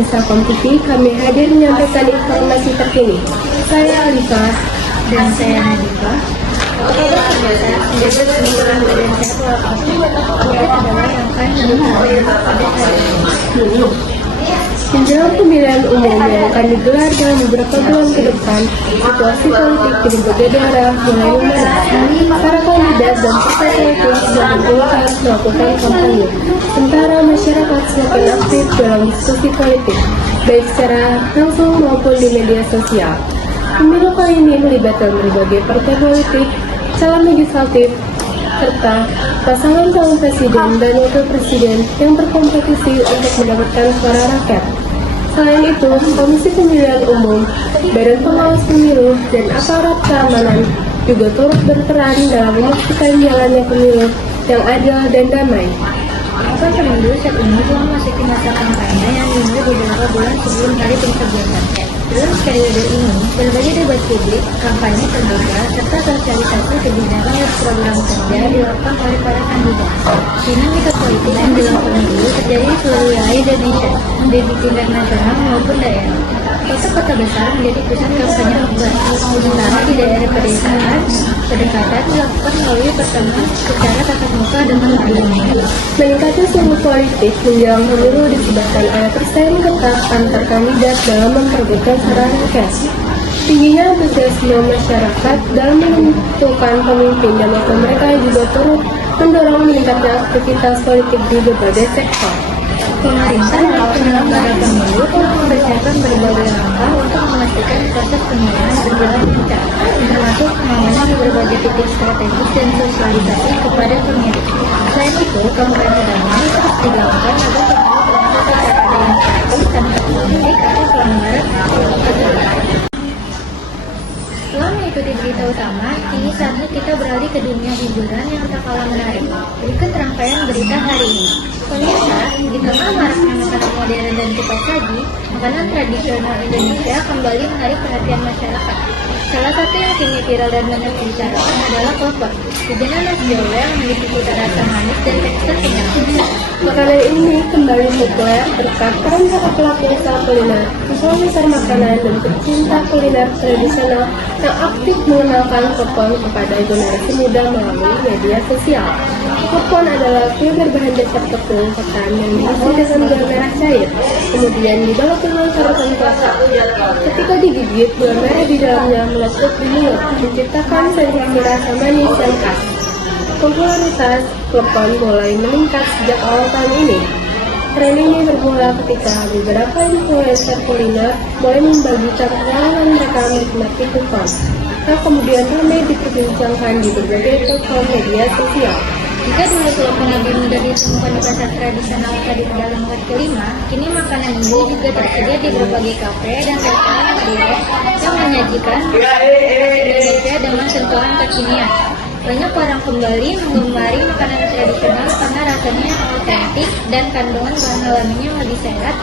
Insakom TV, kami hadir menyampaikan informasi terkini. Saya Alisa Dan saya Nadifa. Apa kabar saudara? Menjaga keseimbangan badan sehat adalah rangkaian hidup pada hari ini. Menjelang pemilihan umum yang akan digelar dalam beberapa bulan ke depan, situasi politik di berbagai daerah mulai memanas. Para kandidat dan partai politik sedang bergencar melakukan kampanye, sementara masyarakat semakin aktif dalam diskusi politik, baik secara langsung maupun di media sosial. Pemilu kali ini melibatkan berbagai partai politik, calon legislatif, serta pasangan calon presiden dan wakil presiden yang berkompetisi untuk mendapatkan suara rakyat. Selain itu, Komisi Pemilihan Umum, Badan Pengawas Pemilu, dan aparat keamanan juga turut berperan dalam memastikan jalannya pemilu yang adil dan damai. Tahapan pemilu saat ini telah memasuki masa kampanye yang dimulai beberapa bulan sebelum hari pencoblosan. Dalam periode ini, berbagai debat publik, kampanye terbuka, serta sosialisasi kebijakan dan program kerja dilakukan oleh para kandidat. Dinamika politik menjelang pemilu terjadi di seluruh wilayah Indonesia, baik di tingkat nasional maupun daerah. Kota-kota besar menjadi pusat kampanye akbar, sementara di daerah pedesaan, pendekatan dilakukan melalui pertemuan secara tatap muka dengan masyarakat. Meningkatnya suhu politik menjelang pemilu disebabkan oleh persaingan ketat antar kandidat dalam memperebutkan suara rakyat. Tingginya antusiasme masyarakat dalam menentukan pemimpin dan wakil mereka juga turut mendorong meningkatnya aktivitas politik di berbagai sektor. Pemerintah dan penyelenggara pemilu telah mempersiapkan berbagai langkah untuk memastikan proses pemilihan berjalan lancar, termasuk pengamanan di berbagai titik strategis dan sosialisasi kepada pemilih. Selain itu, kampanye damai terus dilakukan agar pemilu berlangsung secara demokratis tanpa politik atau pelanggaran aturan. Setelah mengikuti berita utama, kini saatnya kita beralih ke dunia hiburan yang tak kalah menarik. Berikut rangkaian berita hari ini. Pemirsa, di tengah maraknya makanan modern dan cepat saji, makanan tradisional Indonesia kembali menarik perhatian masyarakat. Salah satu yang kini viral dan banyak dibicarakan adalah opor, jajanan khas Jawa yang memiliki cita rasa manis dan tekstur kenyal. Makanan ini kembali populer berkat peran para pelaku usaha kuliner, influencer makanan, dan pecinta kuliner tradisional yang aktif mengenalkan klepon kepada generasi muda melalui media sosial. Klepon adalah kue berbahan dasar tepung ketan yang diisi dengan gula merah cair, kemudian dibalut dengan parutan kelapa. Ketika digigit, gula merah di dalamnya meletup di mulut, menciptakan sensasi rasa manis yang khas. Popularitas klepon mulai meningkat sejak awal tahun ini. Tren ini bermula ketika beberapa influencer kuliner mulai membagikan pengalaman mereka menikmati klepon, yang kemudian ramai diperbincangkan di berbagai platform media sosial. Jika dulu klepon lebih mudah ditemukan di pasar tradisional di dalam kaki lima, kini makanan ini juga tersedia di berbagai kafe dan restoran modern yang menyajikan Indonesia dengan sentuhan kekinian. Banyak orang kembali menggemari makanan tradisional karena rasanya yang otentik dan kandungan bahan alaminya lebih sehat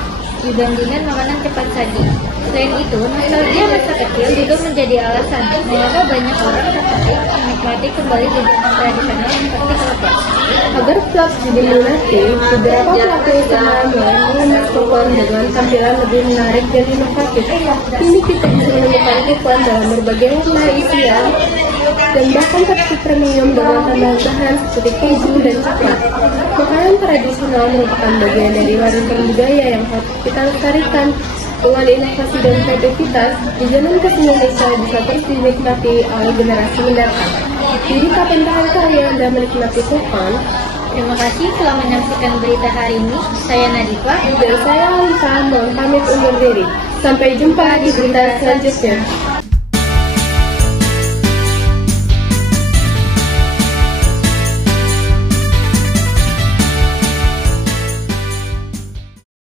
dibandingkan makanan cepat saji. Selain itu, nostalgia masa kecil juga menjadi alasan mengapa banyak orang tertarik menikmati kembali jajanan tradisional seperti klepon. Agar vlog diminati, beberapa pelaku usaha mulai mengemas klepon dengan tampilan lebih menarik dan inovatif. Kini kita bisa menemukan klepon dalam berbagai warna isian dan bahkan versi premium dengan tambahan bahan seperti keju dan coklat. Makanan tradisional merupakan bagian dari warisan budaya yang harus kita lestarikan. Dengan inovasi dan kreativitas, jajanan khas Indonesia bisa terus dinikmati oleh generasi mendatang. Jadi kapan kali Anda menikmati klepon? Terima kasih telah menyaksikan berita hari ini. Saya Nadifa. Dan saya Alisa, mohon pamit undur diri. Sampai jumpa di berita selanjutnya.